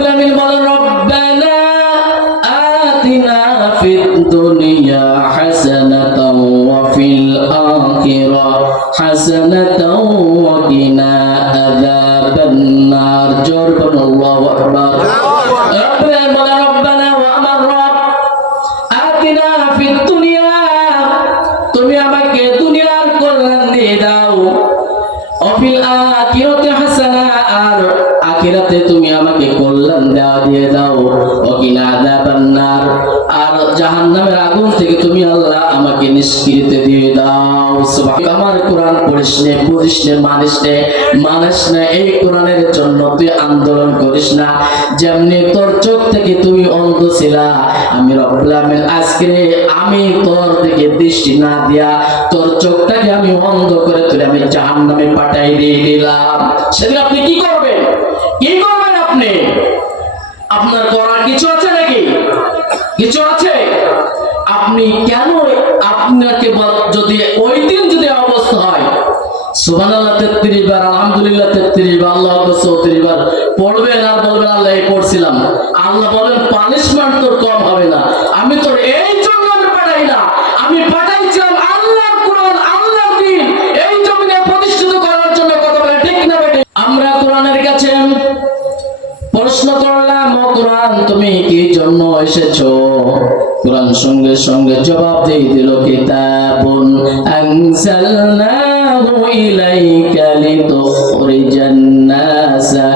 রব্বুল আমিন বলেন রব্বানা আতিনা ফিদ দুনিয়া হাসানাতাও ওয়া ফিল আখিরাহ হাসানাতাও ওয়া কিনা আযাবান নার। জোরে বলুন আল্লাহু আকবার। রব্বুল আমিন বলেন রব্বানা ওয়া আমার রব আতিনা ফিদ দুনিয়া, তুমি আমাকে দুনিয়ার কল্যাণ দিয়ে দাও, অফিল আখিরাতে হাসানা, আর আখিরাতে তুমি আমাকে কল্যাণ দিয়ে দাও, ওয়াকিনা আযাবান নার, আর জাহান্নামের আগুন থেকে তুমি আল্লাহ আমাকে নিষ্কৃতি দিয়ে দাও। সুবহানাল্লাহ। আমার কোরআন পড়িস নে, বুঝিস নে, মানিস না, এই কোরআনের জন্য তুই আন্দোলন করিস না। যেমনি তোর চোখ থেকে তুমি অন্ধ ছিলা, আমি রব্বুল আমিন আজকে আমি তোর দিকে দৃষ্টি না দিয়া তোর চোখটাকে আমি অন্ধ করে তুলে আমি জাহান্নামে পাঠাই দিয়ে দিলাম। সেদিন আপনি কি করবেন? কি করবেন আপনি? আপনার করার কিছু আছে নাকি? কিছু আছে? আপনি কেন আপনাকে যদি ওই দিন যদি অবস্থা হয় সুবহানাল্লাহ 33 বার, আলহামদুলিল্লাহ 33 বার, আল্লাহু আকবার 34 বার পড়বেন আর বলবেন আল্লাহ এই পড়ছিলাম, আল্লাহ বলেন পানিশমেন্ট তোর কম হবে না। আমি তোর এই জন্য আমি পাঠাই না, আমি পাঠাইছিলাম আল্লাহর কোরআন, আল্লাহর দ্বীন এই জমিনে প্রতিষ্ঠিত করার জন্য। কথা বলে ঠিক না বেঠিক? আমরা কোরআনের কাছে প্রশ্ন করলাম, ও কোরআন তুমি কি জন্য এসেছো? কোরআন সঙ্গে সঙ্গে জবাব দিয়ে দিল, কিতাবুন আনজালনাহু ইলাইকা লিতুখরিজান নাসা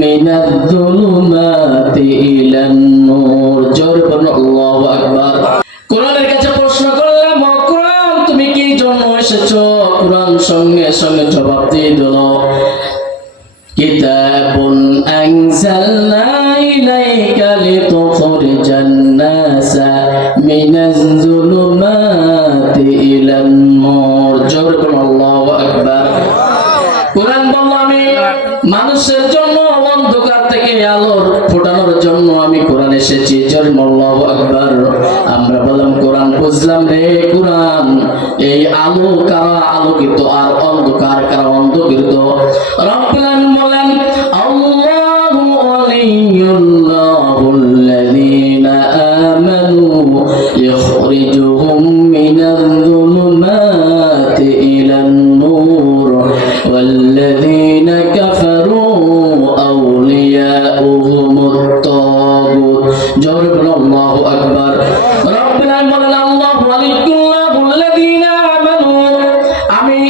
মিনাজ-যুলুমাতি ইলান নূর। জোরে বলুন আল্লাহু আকবার। কোরআনের কাছে প্রশ্ন করলাম, ও কোরআন তুমি কি জন্য এসেছো? কোরআন সঙ্গে সঙ্গে জবাব দিয়ে দিল, কিতাবুন আনজালনা ইলাইকা লিতুখরিজান নাসা মিনাজ-যুলুমাতি ইলান নূর। জোরে বলুন আল্লাহু আকবার। কোরআন বলল আমি মানুষের জন্য অন্ধকার থেকে আলোর ফোটানোর জন্য আমি কোরআন এসেছি। জোরে বলুন আল্লাহু আকবার। আমরা বললাম কোরআন বুঝলাম রে, কোরআন এই আলো কারা আলোকিত আর অন্ধকার কারা অন্ধকারিত। রব্বুল আমিন বলেন আল্লাহু ওয়ালিয়ুল্লাহুল্লাযীনা আমানু ইখরিজুহুম মিনাজ-যুলুমাতি ইলান নূর ওয়াল্লাযীনা কাফারু আউলিয়াউহুমুত তাগুত। জোরে বলুন আল্লাহু আকবার। রব্বুল আমিন বলেন আল্লাহু ওয়ালিয়ুল্লাহুল্লাযীনা আমানু, আমি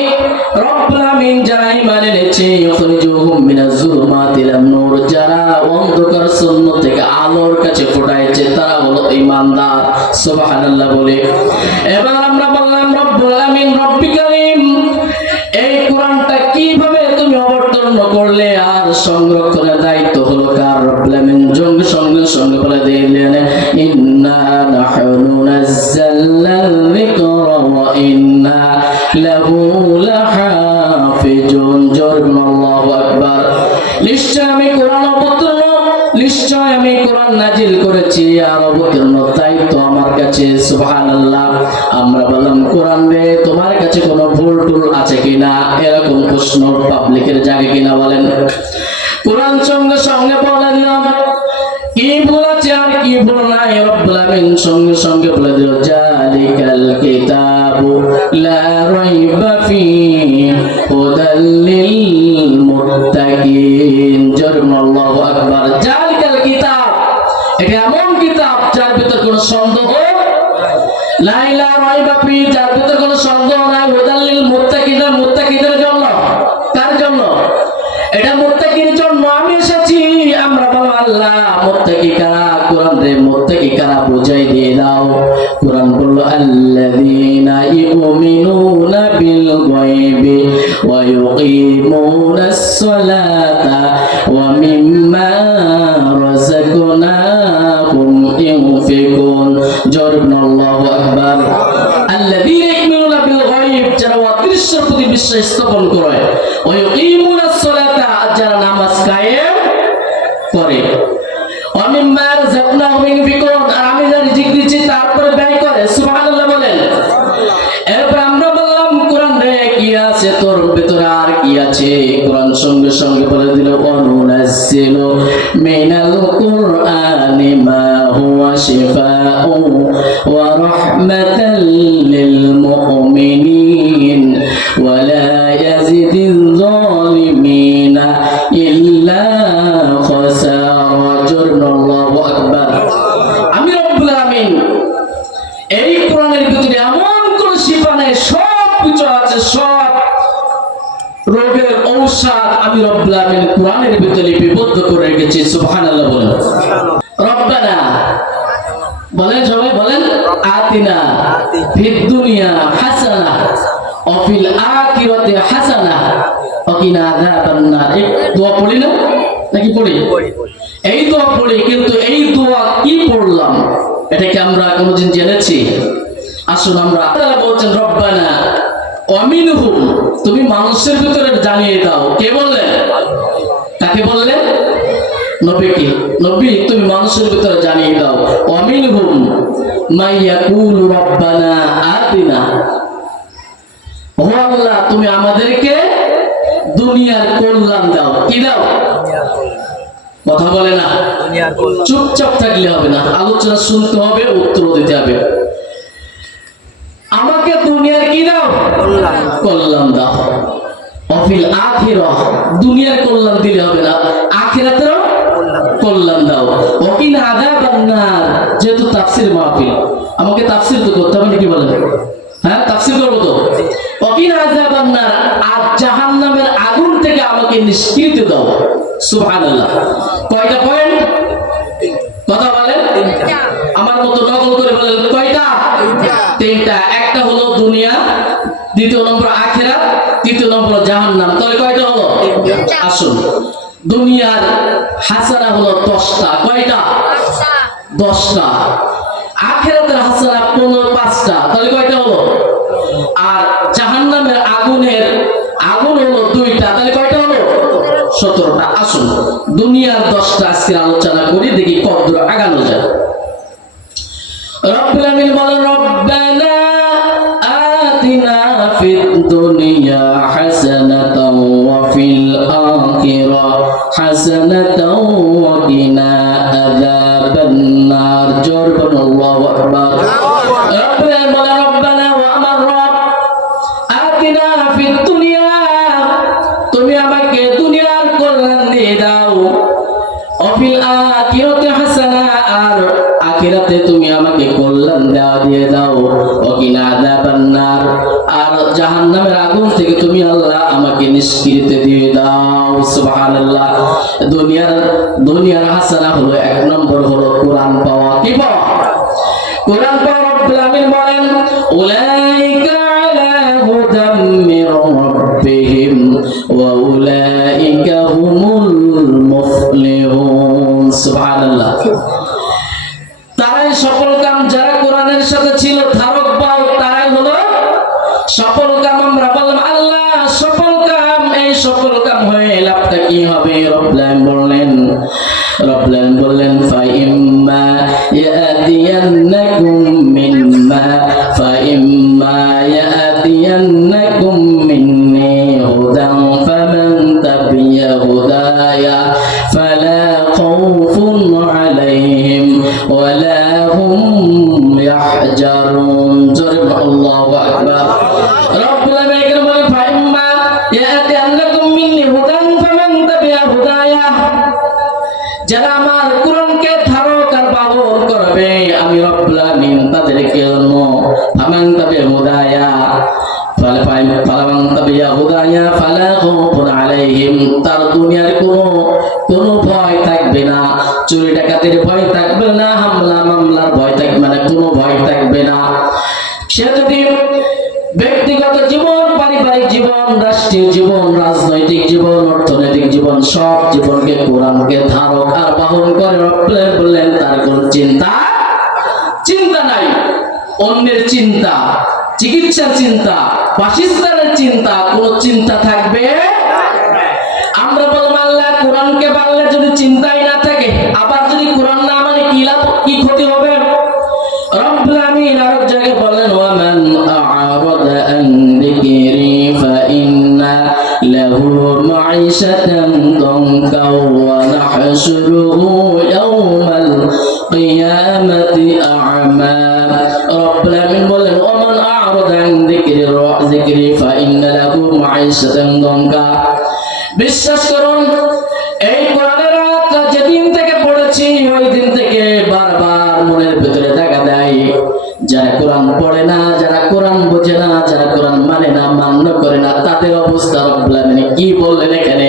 রব্বুল আমিন যারা ঈমান এনেছে, ইখরিজুহুম মিনাজ-যুলুমাতি ইলান নূর, যারা অন্ধকার শূন্য থেকে আলোর কাছে ফোটাইছে তারা হলো ঈমানদার। সুবহানাল্লাহ বলে। এবার আমরা বললাম রব্বুল আমিন রব্বি কারীম এই কোরআনটা কিভাবে তুমি অবতীর্ণ করলে আর সংরক্ষণের দায়িত্ব হলো কার? রব্বুল আমিন সঙ্গে সঙ্গে বলে দিলেন ইন্না নাহনু নাযালনা যিকরা ওয়া ইন্না লাহু লাহাফিজুন। জোরে বলুন আল্লাহু আকবার। নিশ্চয় আমি কোরআন অবতীর্ণ, নিশ্চয় আমি কোরআন নাজিল করেছি আর অবতীর্ণ দায়িত্ব আমার কাছে। সুবহানাল্লাহ। আমরা বললাম কোরআন রে তোমার কাছে কোনো ভুল টুল আছে কিনা, এরকম প্রশ্ন পাবলিকের জাগে কিনা বলেন। কোরআন সঙ্গে সঙ্গে বলে দিলাম কি ভুল আছে আর কি ভুল নাই। রব্বুল আমিন সঙ্গে সঙ্গে বলে দিল জালিকাল কিতাবু লা রাইবা ফীহি হুদাল লিল মুত্তাকিন। জোরে বলুন আল্লাহু আকবার। জালিকাল কিতাব, এটা এমন কিতাব যার ভিতর কোনো সন্দেহ নাই, লা রাইবা ফীহি, যার ভিতর কোনো সন্দেহ নাই, হুদাল লিল মুত্তাকিন, মুত্তাকিদের জন্য। কার জন্য? এটা মুত্তাকির জন্য আমি এসেছি। আমরা বললাম আল্লাহ মুত্তাকি কারা? কোরআন রে মুত্তাকি কারা বুঝাই দিয়ে দাও। কোরআন বলল আল্লাযীনা ইউমিনুনা বিল গায়বি ওয়া ইউকিমুনাস সালাতা ওয়া মিম্মা রাযাকনাহুম ইউনফিকুন। জোরে বলুন আল্লাহু আকবার। আল্লাযীনা ইউমিনুনা বিল গায়ব, যারা অদৃশ্যের প্রতি বিশ্বাস স্থাপন করে, ওয়া ইউকিমুনাস সালাতা, যারা নামাজ কায়েম করে, ওয়া মিম্মা রাযাকনাহুম ইউনফিকুন, আর আমি যা রিজিক দিয়েছি তারপরে ব্যয় করে। সুবহানাল্লাহ বলেন। এরপর আমরা বললাম কোরআন রে কি আছে তোর ভিতরে আর কি আছে? আছে। কোরআন সঙ্গে সঙ্গে বলে দিল ওয়ানুনাজ্জিলু মিনাল কুরআনি মা হুয়া শিফাউন ওয়া রাহমাতাল লিল মুমিনিন ওয়া লা ইয়াজিদিল যালিমিনা ইল্লা খাসারা। আল্লাহু আকবার। আমি রব্বুল আমিন এই কোরআনের ভিতরে এমন কোন শিফা নেই, সব কিছু আছে, সব রোগের ঔষধ আমি রব্বুল আমিন কোরআনের ভিতরে লিপিবদ্ধ করে রেখেছি। সুবহানাল্লাহ বলেন। রব্বানা বলেন, সবাই বলেন, আতিনা ফিদ দুনিয়া হাসানা ওয়া ফিল আখিরাতি হাসানা ওয়া কিনা আযাবান নার। এই দোয়া পড়ি না নাকি পড়ি? এই দোয়া পড়ি, কিন্তু এই দোয়া কি পড়লাম এটা কি আমরা কোনোদিন জেনেছি? আসুন আমরা, আল্লাহ বলছেন রব্বানা ওয়া মিনহুম, তুমি মানুষের ভিতরে জানিয়ে দাও। কে বললেন? কাকে বললেন? নবীকে। নবী তুমি মানুষের ভিতরে জানিয়ে দাও ওয়া মিনহুম মান ইয়াকুলু রব্বানা আতিনা, ও আল্লাহ তুমি আমাদেরকে দুনিয়ার কল্যাণ দাও। কি দাও? কথা বলে না, চুপচাপ থাকলে হবে না, আলোচনা শুনতে হবে, উত্তর দিতে হবে। আমাকে দুনিয়ার কি দাও? কল্যাণ দাও। অফিল আখিরাহ, দুনিয়ার কল্যাণ দিলে হবে না, আখিরাতেরও কল্যাণ দাও। ওকিনা আযাবান নার, যেহেতু তাফসীর মাহফিল আমাকে তাফসীর তো করতে হবে, কি বলেন? হ্যাঁ, তাফসীর করব তো। ওকিনা আযাবান নার, আর জাহান্নামের আগুন থেকে আমাকে নিষ্কৃতি দাও। সুবহানাল্লাহ। কয়টা পয়েন্ট? কথা বলেন, আমার মতো নকল করে বলেন। কয়টা? তিনটা। একটা হলো দুনিয়া, দ্বিতীয় নম্বর আখিরাত, তৃতীয় নম্বর জাহান্নাম। তাহলে কয়টা হলো? আসুন, দুনিয়ার হাসানা হলো 10টা। কয়টা? 10টা। আখিরাতের হাসানা 5টা। তাহলে কয়টা হলো? আর জাহান্নামের আগুন হলো 2টা। তাহলে কয়টা হলো? 17টা। আসুন দুনিয়ার 10টা আজকে আলোচনা করি, দেখি কতদূর আগানো যায়। রব্বুল আমিন বলেন রব্বানা আতিনা ফিদ দুনিয়া হাসানাতাও ওয়া ফিল আখিরাহ হাসানাতাও ওয়া কিনা আযাবান নার। জোরবেন আল্লাহু আকবার। রব্বুল আমিন বলেন রব্বানা, ওয়া আমার রব, আতিনা ফিদ দুনিয়া, তুমি আমাকে দুনিয়ার কল্যাণ দিয়ে দাও, ওয়া ফিল আখিরাতি হাসানা, আর আখিরাতে তুমি আমাকে কল্যাণ দিয়ে দাও, ওয়া কিনা আযাবান নার, আর জাহান্নামের আগুন থেকে তুমি আল্লাহ আমাকে নিষ্কৃতি দিয়ে দাও। সুবহানাল্লাহ। দুনিয়ার হাসানা হলো 1 নম্বর হলো কোরআন পাওয়া। কি পাওয়া? কোরআন পাওয়া। রব্বুল আমিন বলেন উলাইকা আলা হুদাম মির রাব্বিহিম ওয়া উলাইকা হুমুল মুফলিহুন। সুবহানাল্লাহ। তারাই সফল কাম, যারা কোরআনের সাথে ছিল, ধারক বাও, তারাই হলো সফল কাম। আমরা বললাম আল্লাহ সফল কাম, এই সফল কাম হয়ে লাভটা কি হবে? রব্বুল আমিন বললেন ফাইম্মা ইয়াতিয়ান্নাকুম মিন্নি হুদান ফামান তাবিয়া হুদায়া ফালা খাউফুন আলাইহিম ওয়ালা হুম ইয়াহজারুন। আল্লাহু আকবার। রব্বুল আমিন বলেন ফাইম্মা ইয়াতিয়ান্নাকুম মিন্নি হুদান ফামান তাবিয়া হুদায়া, যারা আমার কোরআনকে ধারক আর পালন করবে আমি রব্বুল আমিন তাদেরকে ফামান তাবিয়া হুদায়া ফালা খাউফুন আলাইহিম, তার দুনিয়ার কোনো ভয় থাকবে না, চুরি ডাকাতির ভয় থাকবে না, হামলা মামলার ভয় থাকবে না, কোনো ভয় থাকবে না। সে যদি ব্যক্তিগত জীবন, পারিবারিক জীবন, রাষ্ট্রীয় জীবন, রাজনৈতিক জীবন, অর্থনৈতিক জীবন, সব জীবনকে কোরআনকে ধারক আর বাহন করে বললেন তার কোন চিন্তা নাই। অন্যের চিন্তা, চিকিৎসার চিন্তা, বাসস্থানের চিন্তা, কোন চিন্তা থাকবে? আমরা বলবো আল্লাহ কোরআনকে পারলে যদি চিন্তাই না থাকে, আবার যদি কোরআন না মানে কি লাভ, কি ক্ষতি হবে? রব্বুল আমিন আরেক জায়গায় বলেন ওয়ামান আ'রাদা আন যিকরি ফাইন্না লাহু মাঈশাতান দানকা ওয়া নাহশুরুহু ইয়াওমাল কিয়ামাতি আ'মা। রব্বুল আমিন বলেন ওমান আ'রাদা আন যিকরি ফা ইন্না লাহু মাঈশাতান দানকা। বিশ্বাস করুন এই কোরআনের আয়াতটা যেদিন থেকে পড়েছি ওই দিন থেকে বারবার মনের ভিতরে দেখা দেয়, যারা কোরআন পড়ে না, যারা কোরআন বোঝে না, যারা কোরআন মানে না, মান্য করে না, তাদের অবস্থা রব্বুল আমিন কি বললেন এখানে?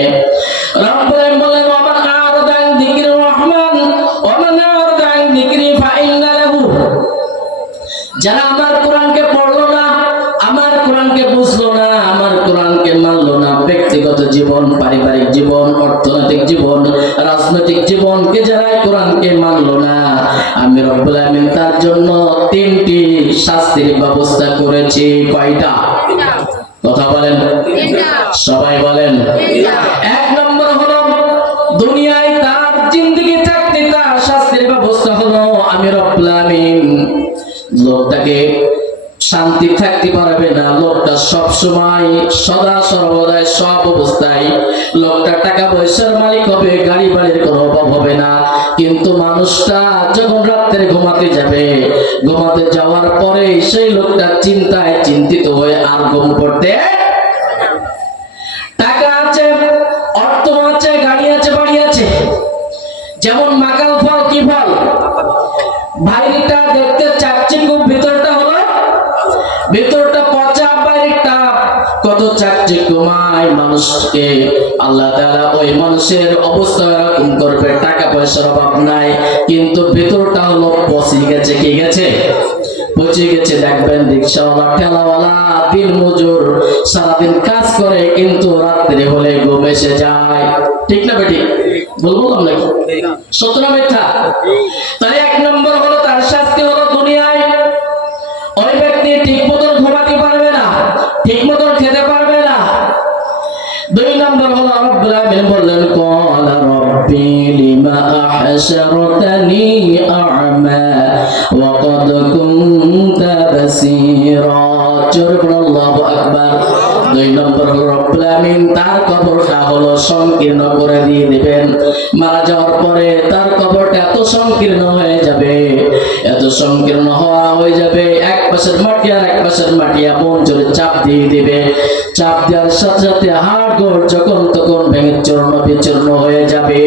রব্বুল আমিন বলেন ওমান আ'রাদা আন যিকরির রহমান ওমান আ'রাদা আন যিকরি ফা ইন্না লাহু, যারা আমার কোরআনকে পড়লো না, আমার কোরআনকে বুঝলো না, আমার কোরআনকে মানলো না, ব্যক্তিগত জীবন, পারিবারিক জীবন, অর্থনৈতিক জীবন, রাজনৈতিক জীবনকে যারা কোরআনকে মানলো না, আমি রব্বুল আমিন তার জন্য তিনটি শাস্তির ব্যবস্থা করেছি। কয়টা? কথা বলেন, সবাই বলেন। এক নম্বর হলো দুনিয়ায় তার জিন্দেগি থাকতে তার শাস্তির ব্যবস্থা হলো আমি রব্বুল আমিন লোকটাকে শান্তি থাকতে পারবে না, লোকটা সব সময় সদা সর্বদাই সব অবস্থায় লোকটা টাকা পয়সার মালিক হবে, গাড়ি বাড়ির কোনো অভাব হবে না, কিন্তু মানুষটা যখন রাত্রে ঘুমাতে যাবে, ঘুমাতে যাওয়ার পরে সেই লোকটা চিন্তায় চিন্তিত হয়ে আর ঘুম পড়তে, টাকা আছে, অর্থ আছে, গাড়ি আছে, বাড়ি আছে, যেমন মাকাল ফল কি ফল, বাইরেটা দেখতে চাকচিক্য, ভিতরটা হলো, ভিতরটা পচা, বাইরেটা কত চাকচিক্যময়। মানুষকে আল্লাহ তাআলা ওই মানুষের অবস্থা এরকম করবে, টাকা পয়সার অভাব নাই কিন্তু ভিতরটা হলো পচে গেছে। কি গেছে? পচে গেছে। দেখবেন রিকশাওয়ালা, ঠেলাওয়ালা, দিন মজুর সারাদিন কাজ করে কিন্তু রাত্রে হলে ঘুম এসে যায়। ঠিক না বেটি? বলবো নাকি? সত্য না মিথ্যা? তাহলে এক নম্বর হলো তার শাস্তি হলো দুনিয়ায় ওই ব্যক্তি ঠিক মতন ঘুমাতে পারবে না, ঠিক মতন খেতে পারবে না। দুই নম্বর হলো রব্বুল আমিন বললেন ক্বালা রাব্বি লিমা আহশারতানি আ'মা ওয়া ক্বাদ কুনতা বাসীরা। আল্লাহু আকবার। দুই নম্বর হলো রব্বুল আমিন তার কবরটা হলো সংকীর্ণ করে দিয়ে দিবেন। মারা যাওয়ার পরে তার কবরটা এত সংকীর্ণ হয়ে যাবে, এত সংকীর্ণ হয়ে যাবে, এক পাশের মাটি আর এক পাশের মাটি এমন জোরে চাপ দিয়ে দিবে, চাপ দেওয়ার সাথে সাথে হাড় গোড় যখন তখন ভেঙে চূর্ণ বিচূর্ণ হয়ে যাবে।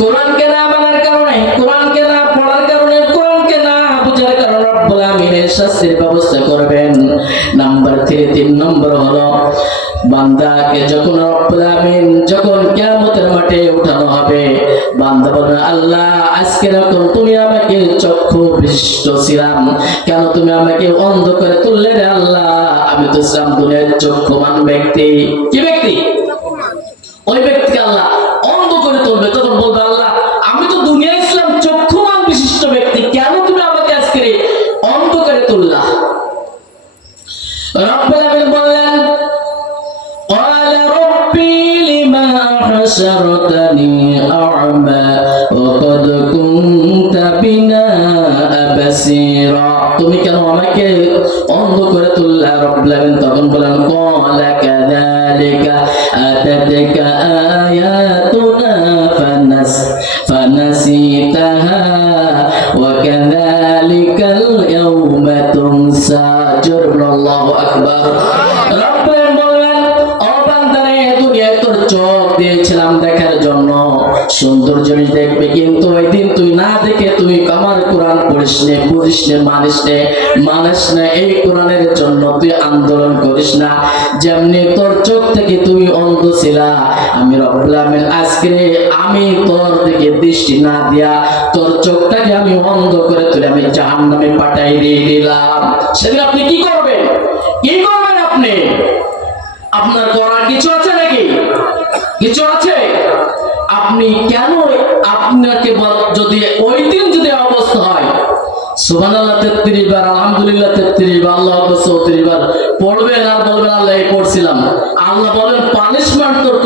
কোরআনকে না মানার কারণে, কোরআনকে না পড়ার কারণে, কোরআনকে না বুঝার কারণে রব্বুল আমিন শাস্তির ব্যবস্থা করবেন। নাম্বার 3, 3 নম্বর হলো বান্দাকে যখন রব্বুল আমিন যখন কিয়ামতের মাঠে উঠানো হবে, বান্দা বলবে আল্লাহ আজকে যখন তুমি আমাকে চক্ষু বিশিষ্ট ছিলাম, কেন তুমি আমাকে অন্ধ করে তুললে রে আল্লাহ? আমি তো ছিলাম দুনিয়ার চক্ষুমান ব্যক্তি। কি ব্যক্তি? ওই ব্যক্তিকে আল্লাহ অন্ধ করে তুলবে। তখন বলবে আল্লাহ আমি তো দুনিয়ায় ছিলাম চক্ষুমান বিশিষ্ট ব্যক্তি, কেন তুমি আমাকে আজকে অন্ধ করে তুললা? রব্বুল আমিন বললেন ক্বালা রাব্বি লিমা হাশারতানি আ'মা ওয়া ক্বাদ কুনতা বিনা বাসীরা। তুমি কেন আমাকে অন্ধ করে তুললা? রব্বুল আমিন তখন বলেন ক্বালা কাযালিকা আতাতকা আয়াতুনা ফানাসিতাহা ওয়া কাযালিকাল ইয়াওমা তুনসা। আল্লাহু আকবার। রব্বুল বলেন ও বান্দারে দুনিয়ায় তোর চোখ দিয়েছিলাম দেখার জন্য, সুন্দর জিনিস দেখবে, কিন্তু ওই দিন তুই না দেখে তুই আমার কোরআন পড়িস নে, বুঝিস নে, মানিস না, এই কোরআনের জন্য তুই আন্দোলন করিস না। যেমনি তোর চোখ থেকে তুই অন্ধ ছিলা, আমি রব্বুল আমিন আজকে আমি তোর দিকে দৃষ্টি না দিয়া তোর চোখটাকে আমি অন্ধ করে তুলে আমি জাহান্নামে পাঠাই দিয়ে দিলাম। সেদিন আপনি কি করবেন? কি করবেন আপনি? আপনার করার কিছু আছে নাকি? কিছু আছে? আপনি কেন আপনাকে যদি ওই দিন যদি অবস্থা হয় সুবহানাল্লাহ 33 বার, আলহামদুলিল্লাহ 33 বার, আল্লাহু আকবার 34 বার পড়বেন আর বলবেন আল্লাহ এই পড়ছিলাম, আল্লাহ বলেন পানিশমেন্ট তোর